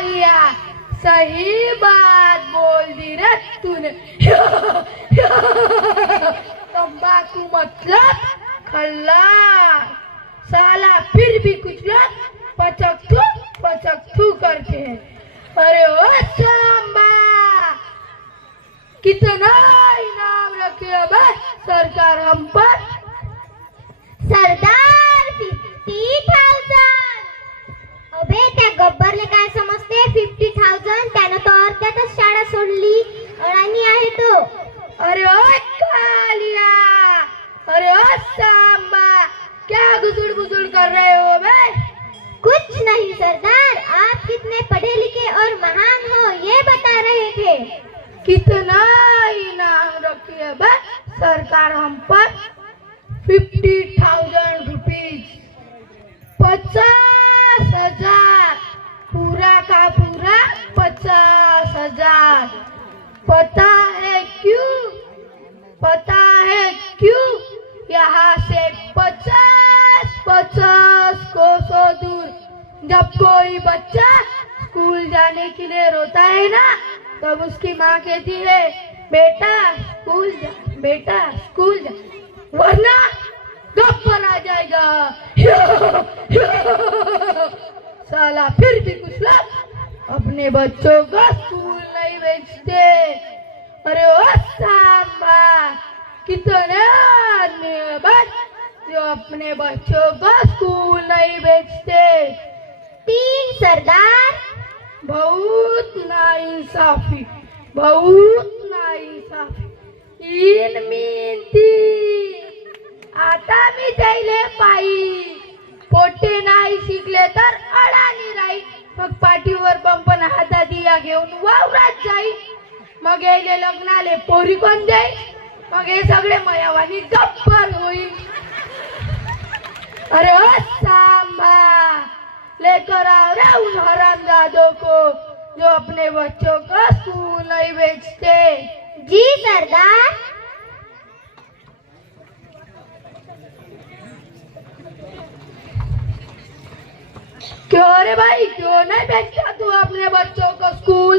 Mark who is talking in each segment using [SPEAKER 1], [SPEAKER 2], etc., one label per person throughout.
[SPEAKER 1] लिया सही बात बोल दी रे तूने। तंबाकू मतलब खल्ला साला फिर भी कुछ लोग पचक थू पचक थू करते हैं अरे ओ सांबा कितना इनाम रखे अब सरकार हम पर।
[SPEAKER 2] सरदार फिफ्टी थाउजंड अबे त्या गब्बरले काय समजते? फिफ्टी थाउजंड त्यानं तो अर्ध्यातच शाळा सोडली. अडाणी आहे तो.
[SPEAKER 1] अरे ओ कालिया! अरे ओ सांबा! क्या गुजुड़ गुजुड़ कर रहे हो बे?
[SPEAKER 2] कुछ नहीं सरदार। आप कितने पढ़े लिखे और महान हो ये बता रहे थे।
[SPEAKER 1] कितना इनाम रखी है बे? सरकार हम पर फिफ्टी दूर। जब कोई बच्चा स्कूल जाने के लिए रोता है ना, तब उसकी माँ कहती है, बेटा, स्कूल जा, बेटा, स्कूल जा। वरना गप्पर आ जाएगा। साला फिर भी कुछ लोग अपने बच्चों को स्कूल नहीं भेजते अरे ओ सांबा, कितने आदमी बस। जो अपने बच्चों को स्कूल नहीं भेजते।
[SPEAKER 2] तीन सरदार।
[SPEAKER 1] बहुत नाइंसाफी बहुत नाइंसाफी। तीन मिनटी आता मी द्यायले पायी। पोटे नाही शिकले तर अडाणी राही मग पाठीवर पंपन हातात दिया घेऊन वावरात जाई मग यायले लग्नाले पोरी कोण जाई मग हे सगळे मयावानी गप्पर होईल अरे ओ सांबा लेकर आओ रे उन हरामजादों को जो अपने बच्चों को स्कूल नहीं भेजते।
[SPEAKER 2] जी सरदार।
[SPEAKER 1] क्यों रे भाई क्यों नहीं भेजता तू अपने बच्चों को स्कूल?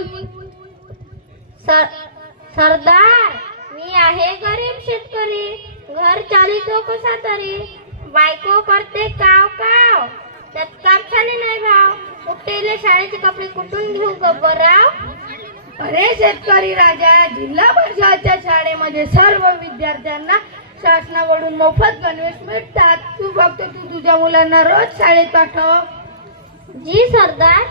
[SPEAKER 2] सर सरदार मी आहे गरीब शेतकरी घर चालितो कसा तरी बायको करते काव काव. त्यात कापसाने नाही भाव. कुठेले शाळेचे कपडे कुठून घेऊ गब्बरराव
[SPEAKER 1] अरे शेतकरी राजा जिल्हा परिषदच्या शाळेमध्ये सर्व विद्यार्थ्यांना शासनाकडून मोफत गणवेश मिळतात. तू फक्त तू तुझ्या मुलांना रोज शाळेत पाठव.
[SPEAKER 2] जी सरदार.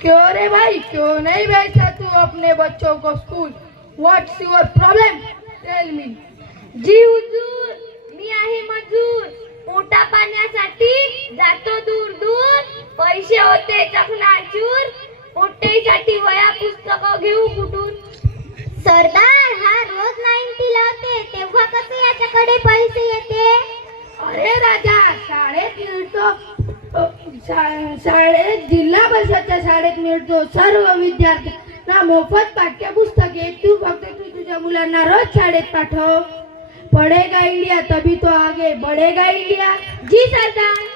[SPEAKER 1] क्यों रे भाई क्यों नहीं भेजता तू अपने बच्चों को school what's your problem tell me
[SPEAKER 2] जी हुजूर मी आहे मजूर पोटा पाण्यासाठी जातो दूर दूर पैसे होते चकनाचूर पोटेसाठी वया पुस्तक घेऊ कुठून? सरदार हा रोज नाईन्टी लावते तेव्हा कसे याच्याकडे पैसे येते?
[SPEAKER 1] अरे राजा शाळेत मिळतो. शा- शाळेत जिल्हा परिषदच्या शाळेत मिळतो. सर्व विद्यार्थ्यांना मोफत पाठ्यपुस्तके तू फक्त तू तुझ्या मुलांना रोज शाळेत पाठव. पढेगा इंडिया तभी तो आगे. बढ़ेगा इंडिया.
[SPEAKER 2] जी सरदार.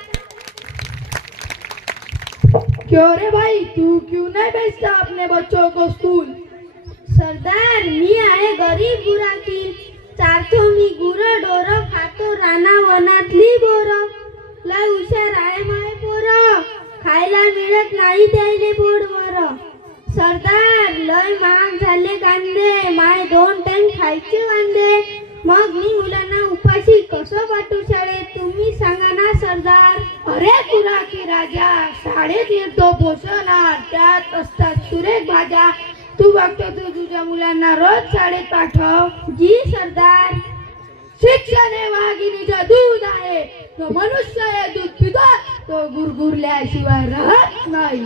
[SPEAKER 1] क्यों रे भाई? तू क्यों नहीं भेजता अपने बच्चों को स्कूल?
[SPEAKER 2] सरदार मी आहे गरीब गुराकी चारतो मी गुर डोर खातो राना वनातली बोर. लय हुशार आहे माय पोर. खायला मिळत नाही द्यायले पोटवर सरदार लय महाग झाले कांदे. माय दोन टाइम खायचे वांदे. मग मी मुलांना उपाशी कसं पाठवू सरदार
[SPEAKER 1] अरे तुला की राजा? शाळेत तो पोषणार त्यात असतात सुरेख भाज्या. तू बघतो तू तुझ्या मुलांना रोज शाळेत पाठव.
[SPEAKER 2] जी सरदार
[SPEAKER 1] शिक्षण हे वाघिणीचं दूध आहे तो मनुष्य हे दूध पितो तो गुरगुरल्याशिवाय राहत नाही.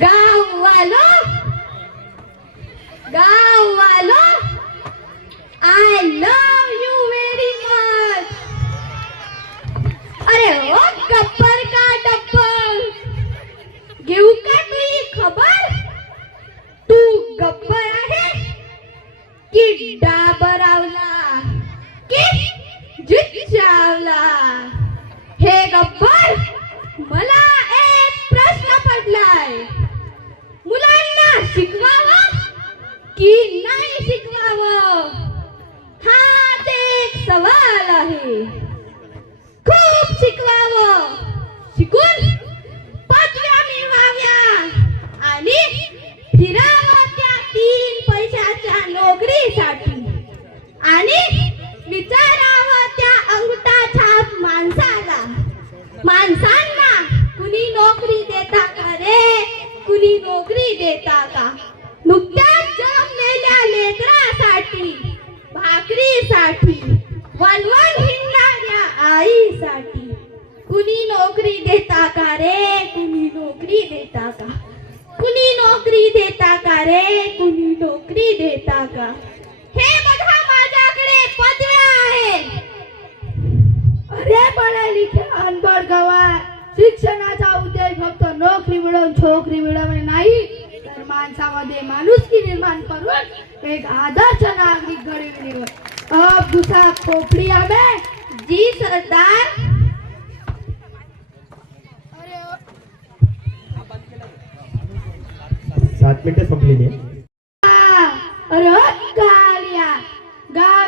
[SPEAKER 2] गाव वालो गाव वालो I love you. मुक्तीसाठी आणि विचारावं त्या अंगठा छाप माणसाला. माणसांना कुणी नोकरी देता का रे? कुणी नोकरी देता का?
[SPEAKER 1] शिक्षणाचा उद्देश फक्त नोकरी मिळवून छोकरी मिळवणे नाही तर माणसामध्ये माणुसकी निर्माण करून एक आदर्श नागरिक घडविणे. अब दुसरा खोपडी हवे
[SPEAKER 2] जी सरदार.
[SPEAKER 1] अरे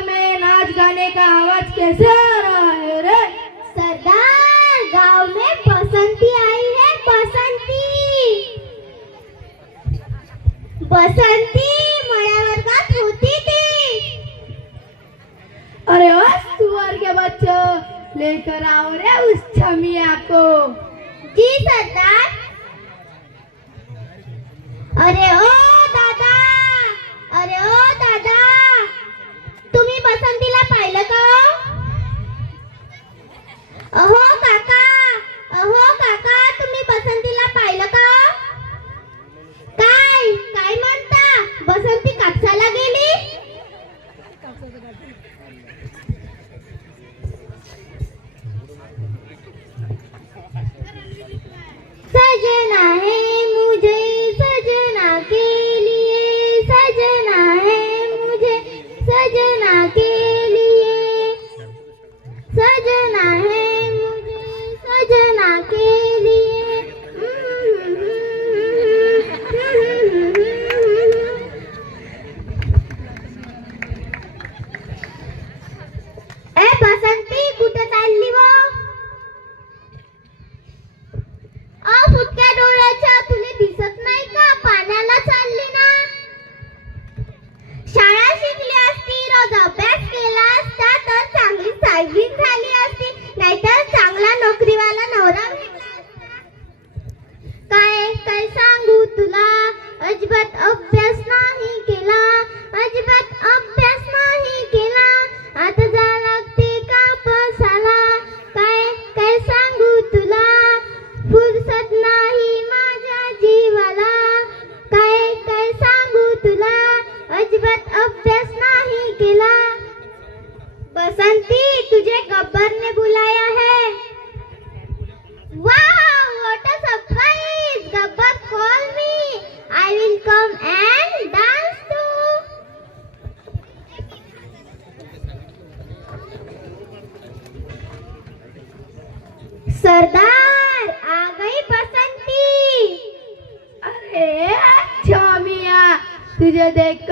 [SPEAKER 1] में. नाच गाने का आवाज कैसे लेकर आओ रे उस छमिया को
[SPEAKER 2] जी सरदार. अरे ओ दादा. अरे ओ दादा. तुम्ही बसंतीला पाहिलं का?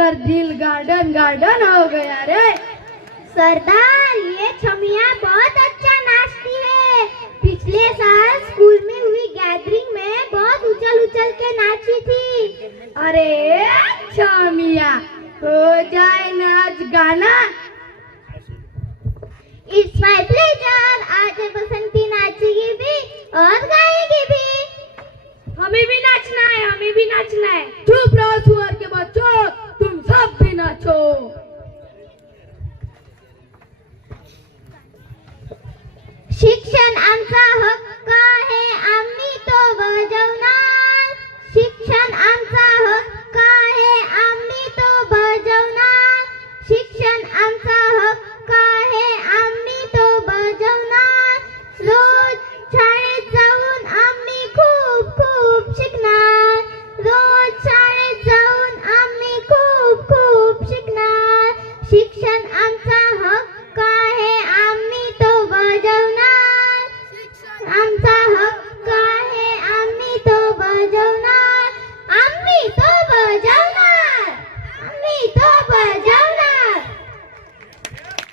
[SPEAKER 1] सुंदर दिल गार्डन गार्डन हो गया रे।
[SPEAKER 2] सरदार ये छमिया बहुत अच्छा नाचती है। पिछले साल स्कूल में हुई गैदरिंग में बहुत उछल उछल के नाची थी।
[SPEAKER 1] अरे छमिया हो जाए नाच गाना।
[SPEAKER 2] It's my pleasure